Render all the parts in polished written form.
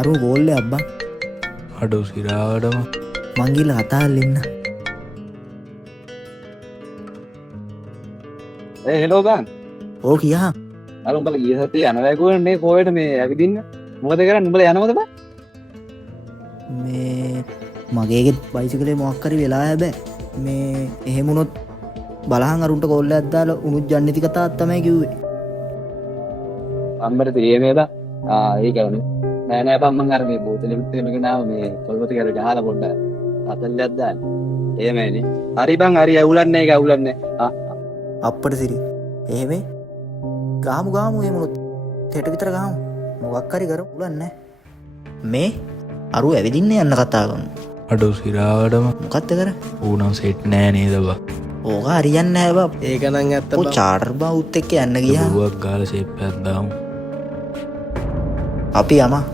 අරු ගෝල්ලේ අබ්බා අඩෝ සිරාවටම මං ගිහලා කතාල්ලා ඉන්න. හෙලෝ බං. ඕ කියා. අර උඹලා ගිය සතියේ යනවා කියවනේ කොහෙට මේ ඇවිදින්න. මොකද කරන්නේ උඹලා යනවද බං? මේ මගේගෙත් බයිසිකලේ මොකක් හරි වෙලා හැබැයි මේ එහෙම වුණොත් බලහන් අරුන්ට කෝල්ලයක් දාලා උණුත් ජන්නති කතාවක් තමයි කිව්වේ. අම්බර තේමේද? ඒක වනේ. නෑ බං මං අර මේ බෝතලෙ විත්තරගෙන ආව මේ කොල්පති කර ගහලා පොඩ්ඩක් අතල්ලයක් දාන්න. එහෙමනේ. හරි බං හරි ඇවුලන්නේ ඒක ඇවුලන්නේ. අප්පට සිරි. එහෙම ගාමු එහෙම වුණොත් හෙට විතර ගාමු. මොකක් හරි කර උලන්නේ. මේ අරු ඇවිදින්න යන්න කතා කරමු. අඩෝ සිරාවටම මොකක්ද කර? ඌනම් සෙට් නෑ නේද බා. ඕක හරියන්නේ නැහැ බා. ඒක නම් ඇත්ත ඔය චාටර් බවුත් එක්ක යන්න ගියා. දුවක් ගාලා ෂේප් එකක් දාමු. අපි යමා.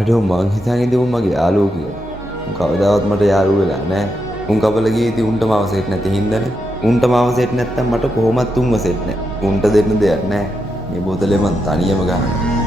අඩෝ මං හිතන් ඉඳි උන් මගේ යාළුවෝ කියලා. උන් කවදාවත් මට යාළුවෝ වෙලා නැහැ. උන් කපල ගියේ ඉතින් උන්ට මාව සෙට් නැති හින්දානේ. උන්ට මාව සෙට් නැත්තම් මට කොහොමත් උන්ව සෙට් නැහැ. උන්ට දෙන්න දෙයක් නැහැ. මේ බෝතලේ මං තනියම ගහනවා.